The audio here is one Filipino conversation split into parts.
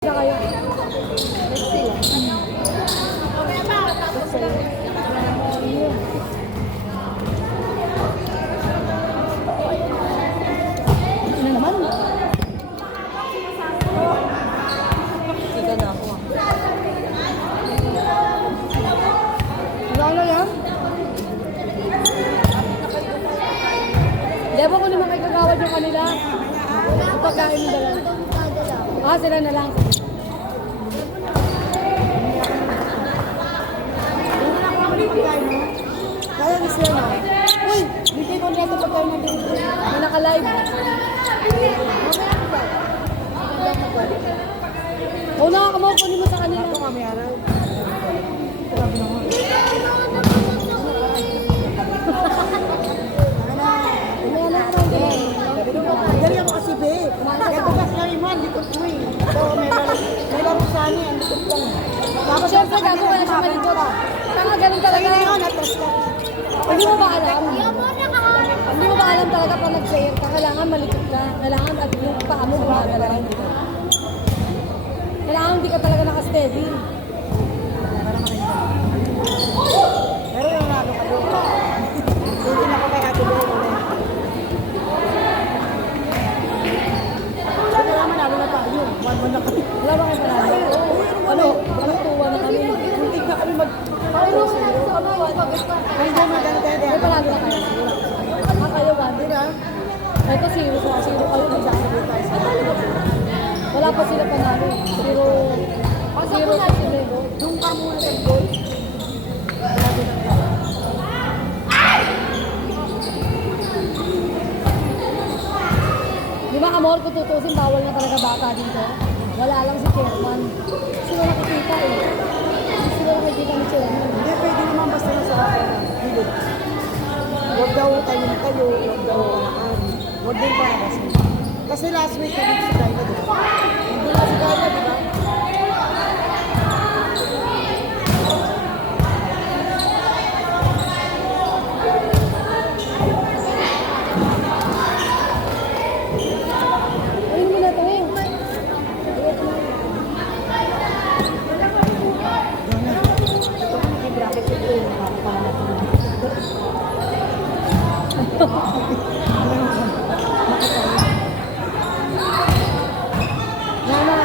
Sa kayo. Let's see. Ano naman? Ika na ako. Ano yan? Debo ko naman kay kagawad yung kanila. Yung pagkain nila lang. Ah, sila na lang. Kaya na sila na. Uy, bigay ko nila ito pagkain natin. May naka-live. Oo na, kamaw ko mo sa kanila. Ito kami araw. Grabe naman. Dali ako kasi, be. Ito kasi kami man, likod mo eh. Ito, may laro sa amin, ang likod lang. Tapos syempre gago ka na siya malikot. Tanga ganun talaga. Hindi mo ba alam? Hindi mo ba alam talaga pag nag-player ka, kailangan malikot ka. Kailangan at yung paa mo gumagalaw. Kailangan hindi ka talaga naka-steady. Pero yung laro kayo. Hindi na ako kay Ate Bel. Kaya naman lalo na tayo. One na kami. Wala ba kayo panalo? Ano? Ano tuwa na kami? Muntik na kami mag... Ay, hindi maganda May din. panalo na kayo. Ah, kayo ba? Hindi na. Ito zero sa zero kayo. Magsasabi tayo sa wala pa sila panalo. Zero. Zero sa sila. Doon ka muna sa goal. Di ba amor, kung tutusin, bawal na talaga bata dito. Wala lang si chairman. Sila nakikita eh. Hindi sila nakikita ni chairman. Hindi, pwede naman basta na sa bilog. Huwag daw tayo, huwag daw alakan. Huwag din para kasi. Kasi last week, kami si Kayla, di ba? Hindi na si Kayla, di ba? Ayun mo na to. Nag-bracket ko ito, nakakapala natin. Mama,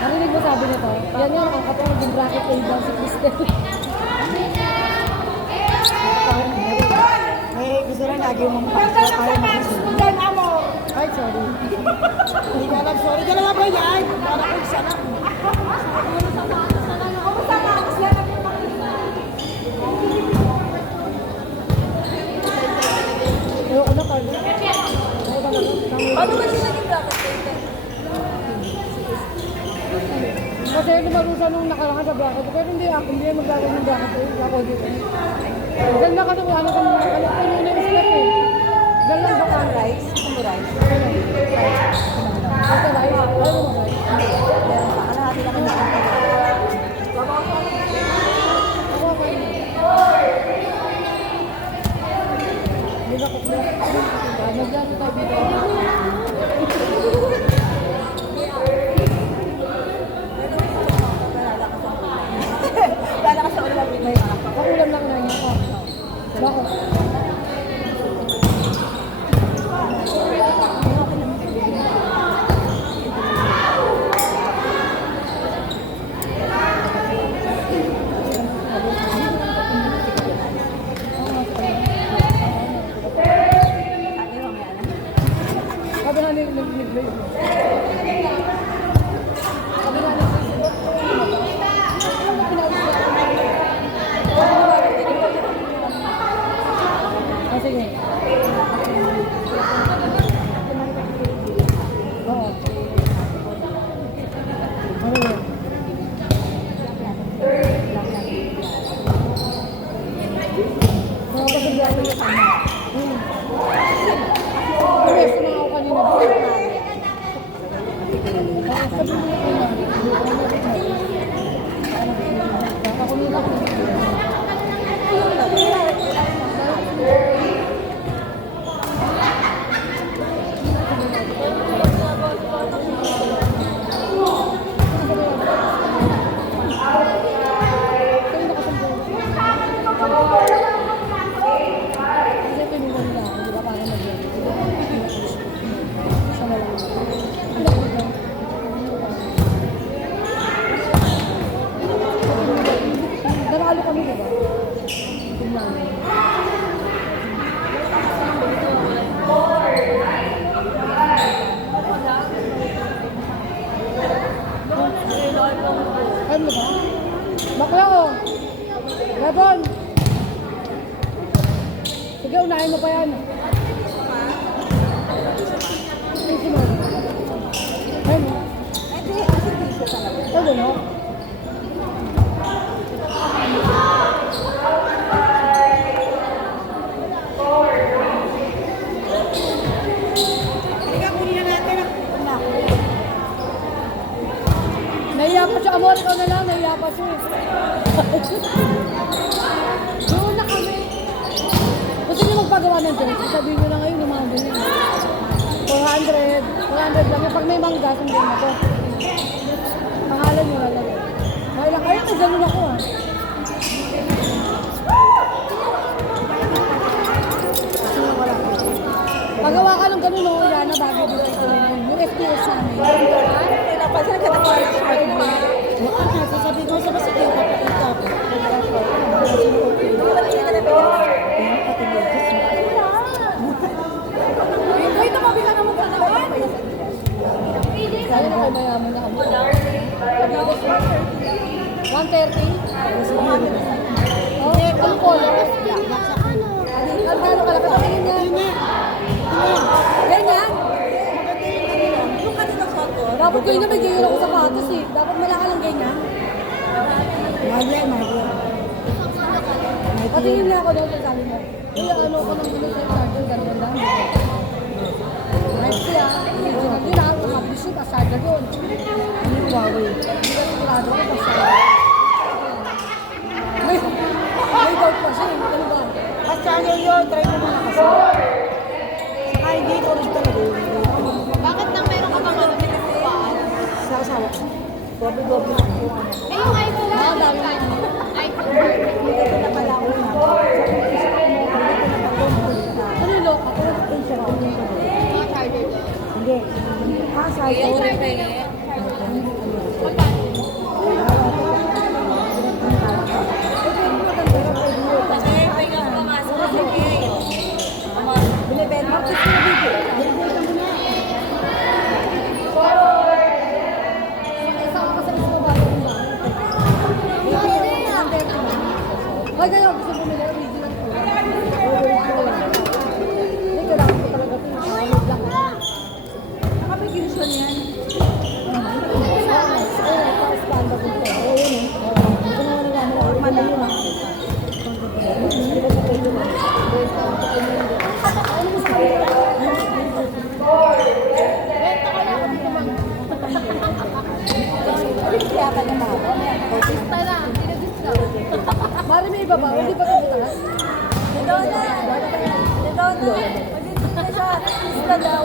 narinig mo sabi nito? Yan yan, ang katong yung bracket A down si Kristen. May gusto lang lagi yung mampasya, ayaw makasusunod. Ay, sorry. Hindi ko alam, sorry. Dalawa ba yan? Para ko isa lang. Ayoko na, Carlo. Ayoko na. Ano ba siya naging bracket? Kasi lumarusa nung nakaraan sa bracket. Pero hindi ako, hindi magagawa ng bracket. Ako dito. Ganda ka nung ano kung ano ko yun yung step eh. Ganda ba ka? Rice? Ano rice? Basta rice. Ayaw mo ba rice? Meron pa. Kalahati lang ang nakakita. Ako ako yun. Hindi na kukla. Nagdano tayo dito. Kala ka sa ulam yun. Pakulam lang na niya. Bakit? Alam mo ba? Bakla ko. Gabon. Sige, unahin mo pa yan. Thank you, ma'am. Ayun. Ito no? Halika, kunin na natin ang anak. Nahiya pa siya. Amor ko na lang. Nahiya pa siya. Doon na kami. Gusto niyo magpagawa ng dress? Sabihin niyo na ngayon yung mga ganyan. 400. 400 lang. Pag may mangga, sundin ako. Pangalan niyo na lang. Kailan kayo? May ganun ako ah. Pagawa ka ng ganun no, yan na bago dito sa amin. Yung FPS namin. Pinapansin ka na ko alam sa akin ba? Ano nga, sasabihin ko sa basikyo, papakita ko. Ay, tumabi ka naman ka naman. Kaya na kayo mayaman na kami. 130? Oh, ang color. Ang gano'n ka lang, katamingin niya. Ganyan? Yung kanina photo. Dapat kayo na may ganyan ako sapatos eh. Dapat malaka lang ganyan. Magyan. Patingin niya ako doon sa sabi mo. Kuya, ano ko nang gulo sa charger, gano'n lang. Nice siya. Original yun ah. Publish yun, tas charger yun. Ano yung Huawei? Hindi ka sigurado ako tas charger. May doubt pa siya. Ano ba? As channel yun, try mo muna kasi. Saka hindi ko rin talaga yun. Bakit nang meron ka bang ano pinagpapaan? Sa asawa ko. Doble-doble na ako. Eh, yung iPhone Ah, na dami na. iPhone. Hindi ko na pala ako na. Ano yung lock? Ako Mga charger doon. Hindi. Sabi Yung ko. charger niya. Magkano? Kasi may ka pumasok na Binibenta ko sa video. Binibenta mo na. Isa ako sa mismo bago ng bahay. Ay, kaya gusto bumili ng original ko. Hindi, kailangan ko talaga ito. Black. Nakapag-illusion yan. Tapos panda ko ito. Ayun eh. Ito na wala naman ako. Madali lang. Ano mo sa Kaya ka na ba? Tara, pinag-discount. Mari may iba ba? Hindi ba ito butas? Ito na. Magdito na siya. Isla daw.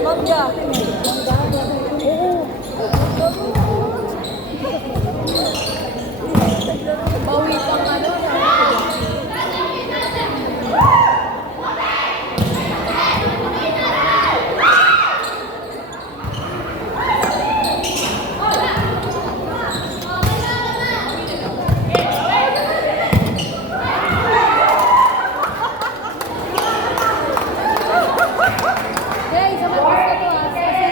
Magya. Oo. Bawi pang ano. Hey, sa mga gusto ko ah. Kasi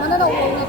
naman na, nauuwi na